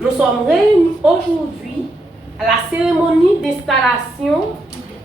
Nous sommes réunis aujourd'hui à la cérémonie d'installation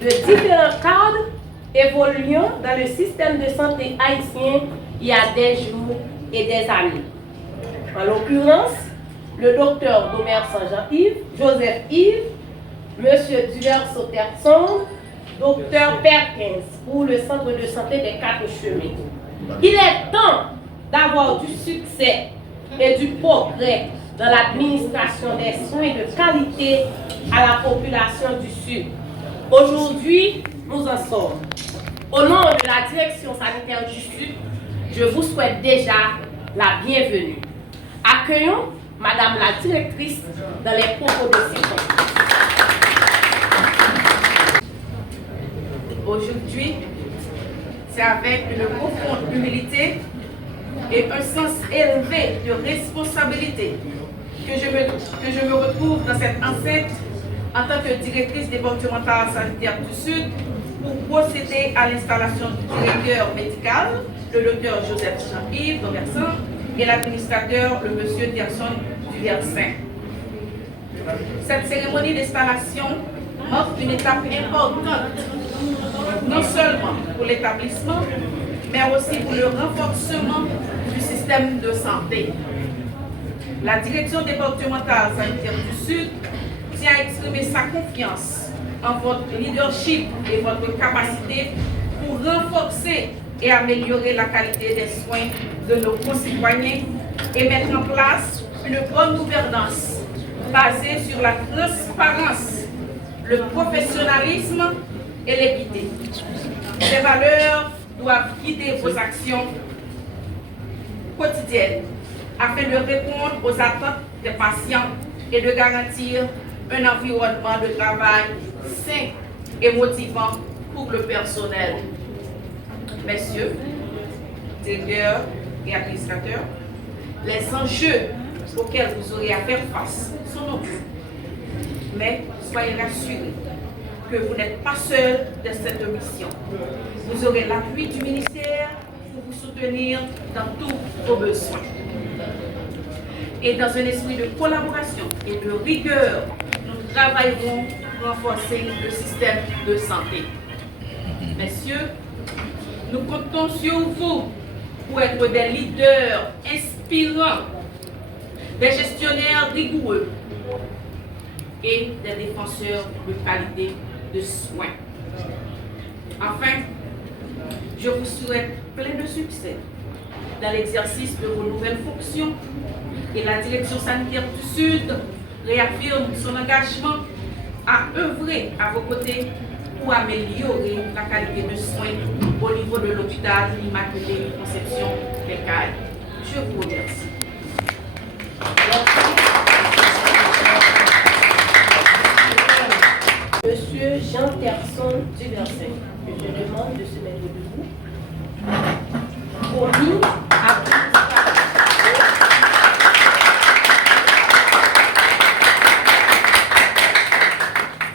de différents cadres évoluant dans le système de santé haïtien il y a des jours et des années. En l'occurrence, le docteur Domerson Jean-Yves, Joseph Yves, monsieur Duer Sauterson, docteur Perkins pour le centre de santé des Quatre Chemins. Il est temps d'avoir du succès et du progrès dans l'administration des soins de qualité à la population du Sud. Aujourd'hui, nous en sommes. Au nom de la direction sanitaire du Sud, je vous souhaite déjà la bienvenue. Accueillons Madame la directrice dans les propos de ses comptes. Aujourd'hui, c'est avec une profonde humilité et un sens élevé de responsabilité que je me retrouve dans cette enceinte en tant que directrice départementale sanitaire du Sud pour procéder à l'installation du directeur médical, le docteur Joseph Jean-Yves Domerson, et l'administrateur, le monsieur Tierson Duversin. Cette cérémonie d'installation marque une étape importante, non seulement pour l'établissement, mais aussi pour le renforcement du système de santé. La direction départementale sanitaire du Sud tient à exprimer sa confiance en votre leadership et votre capacité pour renforcer et améliorer la qualité des soins de nos concitoyens et mettre en place une bonne gouvernance basée sur la transparence, le professionnalisme et l'équité. Ces valeurs doivent guider vos actions quotidiennes afin de répondre aux attentes des patients et de garantir un environnement de travail sain et motivant pour le personnel. Messieurs, directeurs et administrateurs, les enjeux auxquels vous aurez à faire face sont nombreux. Mais soyez rassurés que vous n'êtes pas seuls dans cette mission. Vous aurez l'appui du ministère pour vous soutenir dans tous vos besoins. Et dans un esprit de collaboration et de rigueur, nous travaillerons pour renforcer le système de santé. Messieurs, nous comptons sur vous pour être des leaders inspirants, des gestionnaires rigoureux et des défenseurs de qualité de soins. Enfin, je vous souhaite plein de succès dans l'exercice de vos nouvelles fonctions et la direction sanitaire du Sud réaffirme son engagement à œuvrer à vos côtés pour améliorer la qualité de soins au niveau de l'hôpital Immaculée Conception des Cayes. Je vous remercie. Monsieur Jean Tierson Duversin, je demande de se mettre debout. Commis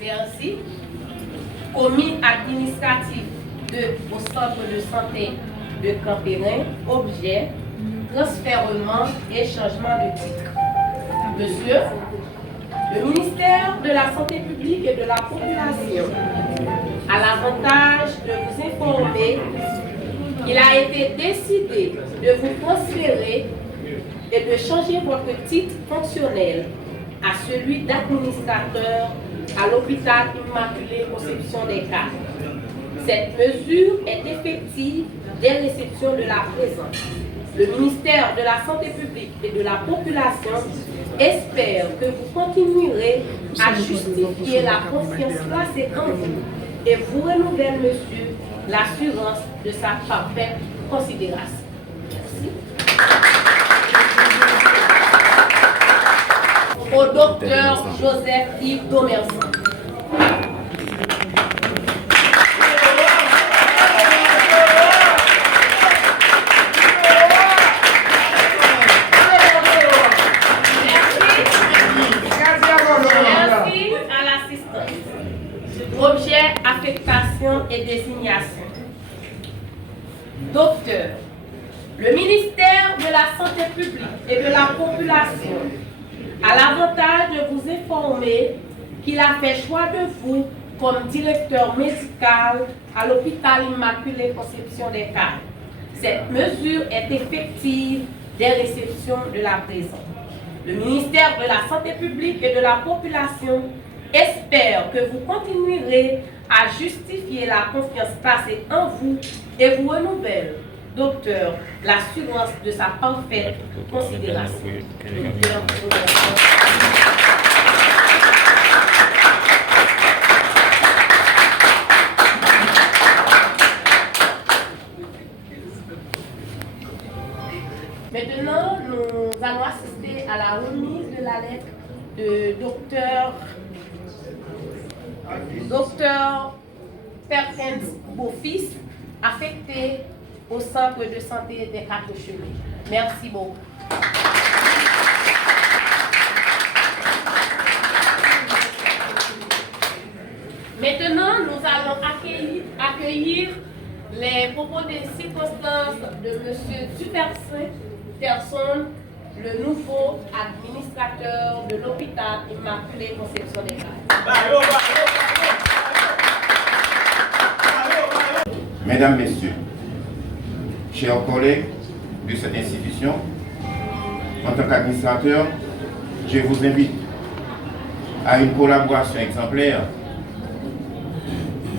Merci. Commis administratif au centre de santé de Campérin, objet, transfèrement et changement de titre. Monsieur, le ministère de la Santé publique et de la population a l'avantage de vous informer qu'il a été décidé de vous transférer et de changer votre titre fonctionnel à celui d'administrateur à l'hôpital Immaculée Conception des Cayes. Cette mesure est effective dès réception de la présente. Le ministère de la Santé publique et de la population espère que vous continuerez à justifier la confiance placée en vous et vous renouvelle, monsieur, l'assurance de sa parfaite considération. Merci. Au docteur Joseph Yves Domerson. Objet, affectation et désignation. Docteur, le ministère de la Santé publique et de la population a l'avantage de vous informer qu'il a fait choix de vous comme directeur médical à l'hôpital Immaculée Conception des Cayes. Cette mesure est effective dès réception de la présente. Le ministère de la Santé publique et de la Population espère que vous continuerez à justifier la confiance placée en vous et vous renouvelle, docteur, l'assurance de sa parfaite considération. Maintenant, nous allons assister à la remise de la lettre de docteur Perkins Beaufils, affecté au centre de santé des Quatre Chemins. Merci beaucoup. Maintenant, nous allons accueillir les propos des circonstances de M. Duperson, le nouveau administrateur de l'hôpital Immaculée Conception des Cayes. Mesdames, Messieurs, chers collègues de cette institution, en tant qu'administrateur, je vous invite à une collaboration exemplaire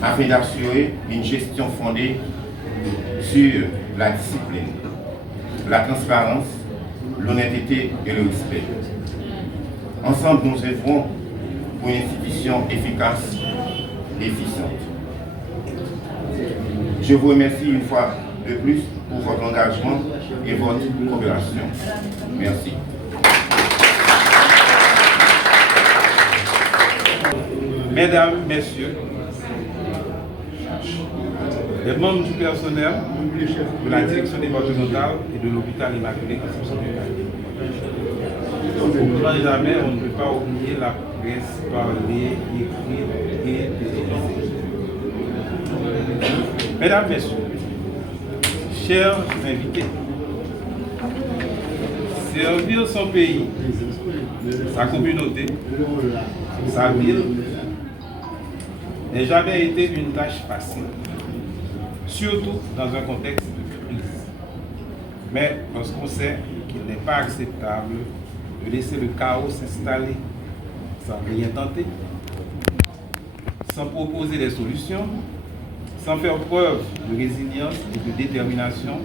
afin d'assurer une gestion fondée sur la discipline, la transparence, l'honnêteté et le respect. Ensemble, nous œuvrons pour une institution efficace et efficiente. Je vous remercie une fois de plus pour votre engagement et votre coopération. Merci. Mesdames, Messieurs, les membres du personnel de la direction départementale et de l'hôpital Immaculée Conception des Cayes. Au grand jamais, on ne peut pas oublier la presse parlée, écrite et télévisée. Mesdames, Messieurs, chers invités, servir son pays, sa communauté, sa ville, n'a jamais été une tâche facile, surtout dans un contexte de crise. Mais lorsqu'on sait qu'il n'est pas acceptable de laisser le chaos s'installer sans rien tenter, sans proposer des solutions, sans faire preuve de résilience et de détermination,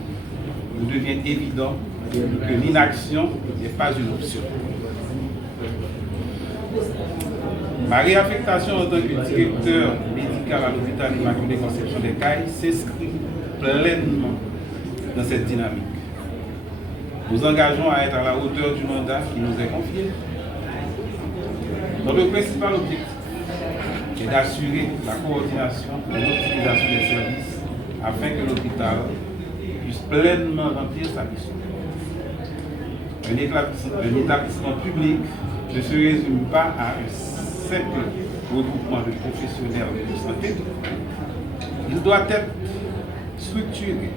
il devient évident que l'inaction n'est pas une option. Ma réaffectation en tant que directeur médical à l'hôpital Immaculée Conception des Cayes s'inscrit pleinement dans cette dynamique. Nous engageons à être à la hauteur du mandat qui nous est confié. Notre principal objectif est d'assurer la coordination et l'optimisation des services afin que l'hôpital puisse pleinement remplir sa mission. Un établissement public ne se résume pas à un simple regroupement de professionnels de santé. Il doit être structuré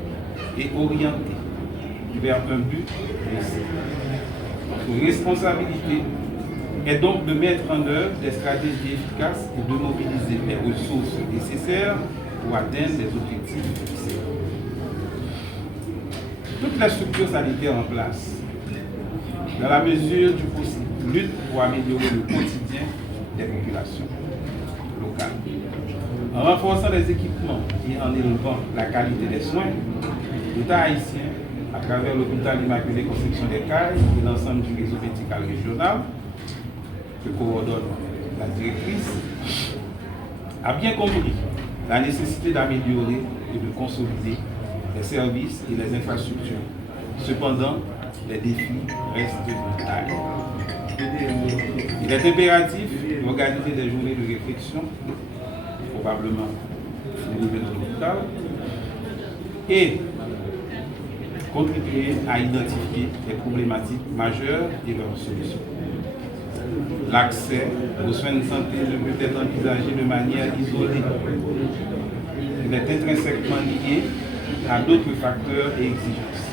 et orienté vers un but précis. Notre responsabilité est donc de mettre en œuvre des stratégies efficaces et de mobiliser les ressources nécessaires pour atteindre les objectifs fixés. Toutes les structures sanitaires en place, dans la mesure du possible, luttent pour améliorer le quotidien des populations locales. En renforçant les équipements et en élevant la qualité des soins, l'État haïtien, à travers l'hôpital Immaculée Conception des Cayes et l'ensemble du réseau médical régional, que coordonne la directrice, a bien compris la nécessité d'améliorer et de consolider les services et les infrastructures. Cependant, les défis restent de taille. Il est impératif d'organiser des journées de réflexion, probablement au niveau de l'hôpital, et contribuer à identifier les problématiques majeures et leurs solutions. L'accès aux soins de santé ne peut être envisagé de manière isolée. Il est intrinsèquement lié à d'autres facteurs et exigences.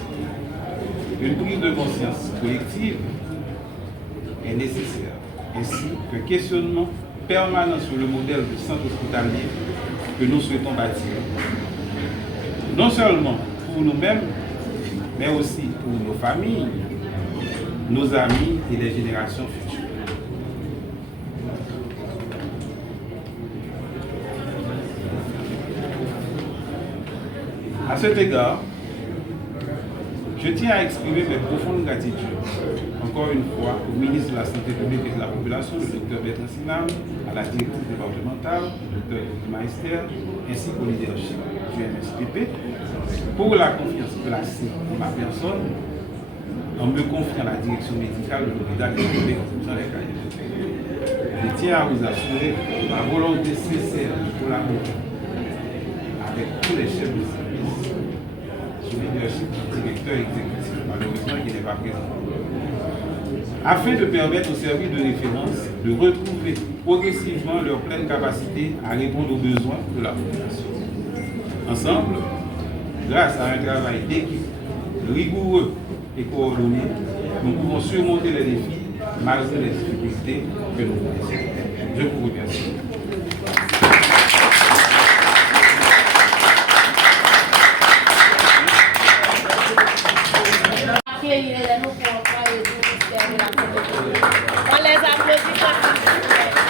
Une prise de conscience collective est nécessaire, ainsi qu'un questionnement permanent sur le modèle de centre hospitalier que nous souhaitons bâtir. Non seulement pour nous-mêmes, mais aussi pour nos familles, nos amis et les générations futures. À cet égard, je tiens à exprimer mes profondes gratitudes, encore une fois, au ministre de la Santé publique et de la Population, le Dr Bertrand Sinam, à la directrice départementale, le Dr Maester, ainsi qu'au leadership du MSPP, pour la confiance placée en ma personne, en me confiant la direction médicale de l'hôpital de dans les Caraïbes. Je tiens à vous assurer ma volonté sincère de collaborer avec tous les chefs de service sous leadership du directeur exécutif, malheureusement qui n'est pas présent, afin de permettre aux services de référence de retrouver progressivement leur pleine capacité à répondre aux besoins de la population. Ensemble, grâce à un travail d'équipe rigoureux et coordonné, nous pouvons surmonter les défis malgré les difficultés que nous connaissons. Je vous remercie. On les applaudit.